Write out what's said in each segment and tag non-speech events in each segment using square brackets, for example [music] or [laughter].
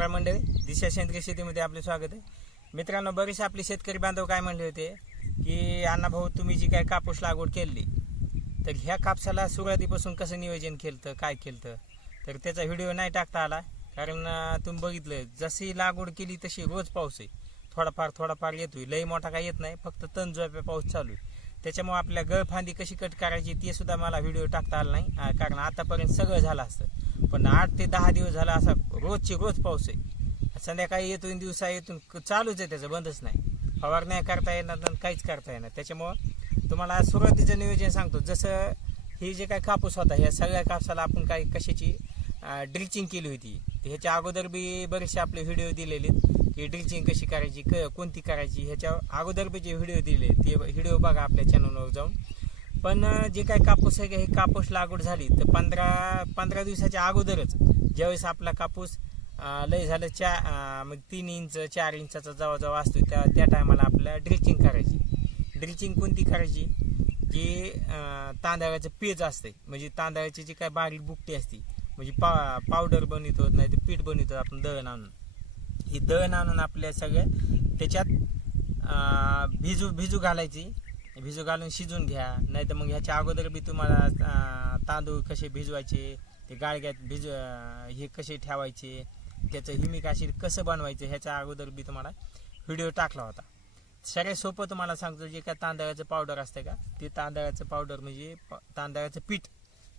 रामराम मंडळी दिशा सेंद्रिय शेतीमध्ये आपले स्वागत आहे. मित्रांनो बरेचसे आपले शेतकरी बांधव काय म्हणले होते की अण्णा भाऊ तुम्ही जी काय कापूस लागवड केली तर ह्या कापसाला सुरुवातीपासून कसं नियोजन केलं काय केलं तर त्याचा व्हिडिओ नाही टाकता आला कारण तुम्ही बघितलं जशी लागवड केली तशी रोज पाऊस आहे. थोडाफार थोडाफार येतोय. लई मोठा काय येत नाही फक्त तण जोप्या पाऊस चालू आहे. त्याच्यामुळे आपल्या गळफांदी कशी कट करायची ते सुद्धा मला व्हिडिओ टाकता आला नाही. कारण आतापर्यंत सगळं झालं असतं. पण आठ ते दहा दिवस झाला असा रोजची रोज पाऊस आहे. संध्याकाळी येतून दिवसा येतून चालूच आहे त्याचं बंदच नाही. फवारण्या करता येणार नाही काहीच करता येणार. त्याच्यामुळं तुम्हाला सुरुवातीचं नियोजन सांगतो. जसं हे जे काय कापूस होता ह्या सगळ्या कापसाला आपण काय कशाची ड्रिचिंग केली होती. ह्याच्या अगोदर बी बरेचसे आपले व्हिडिओ दिलेले आहेत की ड्रिचिंग कशी करायची क कोणती करायची ह्याच्या अगोदर बी जे व्हिडिओ दिले ते व्हिडिओ बघा आपल्या चॅनलवर जाऊन. पण जे काय कापूस आहे का, हे कापूस लागवड झाली तर पंधरा पंधरा दिवसाच्या अगोदरच ज्यावेळेस आपला कापूस लय झालं चा मग तीन इंच चार इंचाचा जवळजवळ असतो त्या त्या टायमाला आपल्याला ड्रिचिंग करायची. ड्रिचिंग कोणती करायची? जी तांदळाचं पेज असते म्हणजे तांदळाची जी काय बारीक बुकटी असते म्हणजे पा पावडर बनवतो नाही तर पीठ बनवतो आपण दळण आणून. ही दळण आणून आपल्या सगळ्या त्याच्यात भिजू भिजू घालायची. भिजू घालून शिजून घ्या. नाही तर मग ह्याच्या अगोदर बी तुम्हाला तांदूळ कसे भिजवायचे ते गाळग्यात भिज हे कसे ठेवायचे त्याचं हिमिक ॲसिड कसं बनवायचं ह्याच्या अगोदर बी तुम्हाला व्हिडिओ टाकला होता. सगळ्यात सोपं तुम्हाला सांगतो जे काय तांदळाचं पावडर असतं का ते तांदळाचं पावडर म्हणजे तांदळाचं पीठ.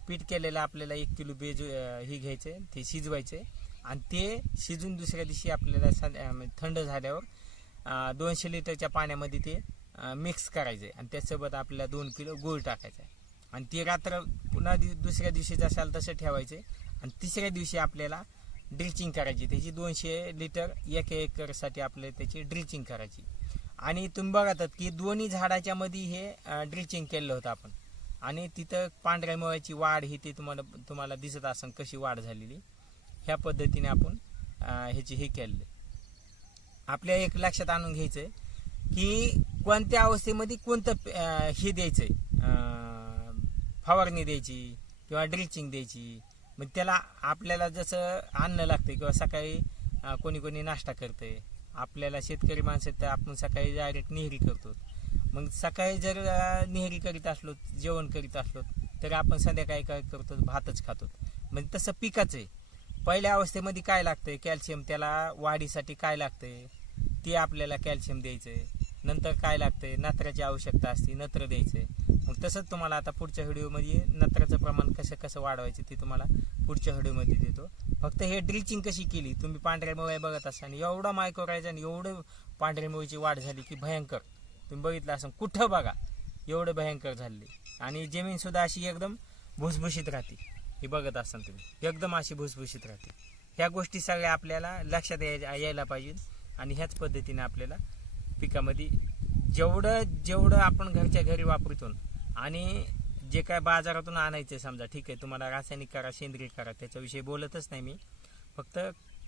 पीठ केलेलं आपल्याला एक किलो बेज ही घ्यायचं ते शिजवायचे. आणि ते शिजून दुसऱ्या दिवशी आपल्याला म्हणजे थंड झाल्यावर दोनशे लिटरच्या पाण्यामध्ये ते मिक्स करायचं. आहे आणि त्यासोबत आपल्याला दोन किलो गूळ टाकायचा. आणि ते रात्र पुन्हा दि- दुसऱ्या दिवशी जसाल तसं ठेवायचे. आणि तिसऱ्या दिवशी आपल्याला ड्रिचिंग करायची. त्याची दोनशे लिटर एक एकरसाठी आपल्याला त्याची ड्रिचिंग करायची. आणि तुम्ही बघतात की दोन्ही झाडाच्या मध्ये हे ड्रिचिंग केलं होतं आपण. आणि तिथं पांढऱ्या मुळ्याची वाढ ही ती तुम्हाला तुम्हाला दिसत असेल कशी वाढ झालेली. ह्या पद्धतीने आपण ह्याची हे केलेलं. आपल्या एक लक्षात आणून घ्यायचं आहे की कोणत्या अवस्थेमध्ये कोणतं हे द्यायचं आहे फवारणी द्यायची किंवा ड्रिचिंग द्यायची. मग त्याला आपल्याला जसं अन्न लागतं किंवा सकाळी कोणी कोणी नाश्ता करते आपल्याला शेतकरी माणसं तर आपण सकाळी डायरेक्ट नेहरी करतो. मग सकाळी जर निहरी नेहरी करीत असलो जेवण करीत असलो तर आपण संध्याकाळी काय करतो? भातच खातो. म्हणजे तसं पिकाचं आहे. पहिल्या अवस्थेमध्ये काय लागतंय? कॅल्शियम त्याला वाढीसाठी काय लागतंय? ते आपल्याला कॅल्शियम द्यायचंय. नंतर काय लागतंय? नत्राची आवश्यकता असते नत्र द्यायचंय. मग तसंच तुम्हाला आता पुढच्या व्हिडिओमध्ये नत्राचं प्रमाण कसं कसं वाढवायचं ते तुम्हाला पुढच्या व्हिडिओमध्ये देतो. फक्त हे ड्रिचिंग कशी केली? तुम्ही पांढऱ्या मुळे बघत असाल. एवढा मायक्रोरायझन आणि एवढं पांढऱ्या मुळीची वाढ झाली की भयंकर. तुम्ही बघितलं असं कुठं बघा एवढं भयंकर झाले आणि जमीनसुद्धा अशी एकदम भुसभुशीत राहते. हे बघत असाल तुम्ही. एकदम अशी भुसभुशीत राहते. ह्या गोष्टी सगळ्या आपल्याला लक्षात याय- यायला पाहिजे आणि ह्याच पद्धतीने आपल्याला पिकामध्ये जेवढं जेवढं आपण घरच्या घरी वापरतो आणि जे काय बाजारातून आणायचं समजा ठीक आहे तुम्हाला रासायनिक करा सेंद्रिय करा त्याच्याविषयी बोलतच नाही मी. फक्त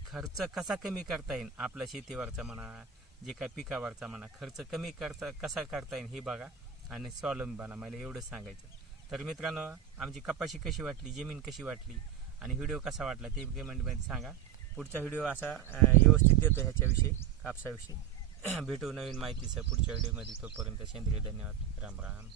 खर्च कसा कमी करता येईल? आपला शेतीवरचा म्हणा जे काय पिकावरचा म्हणा खर्च कमी करता कसा करता येईल हे बघा. आणि स्वावलंबी बना मला एवढंच सांगायचं. तर मित्रांनो आमची कपाशी कशी वाटली जमीन कशी वाटली आणि व्हिडिओ कसा वाटला ते कमेंटमध्ये सांगा. पुढचा व्हिडिओ असा व्यवस्थित देतो ह्याच्याविषयी कापसाविषयी. [clears throat] भेटू नवीन माहितीचं पुढच्या व्हिडिओमध्ये. तोपर्यंत सेंद्रिय धन्यवाद. राम राम.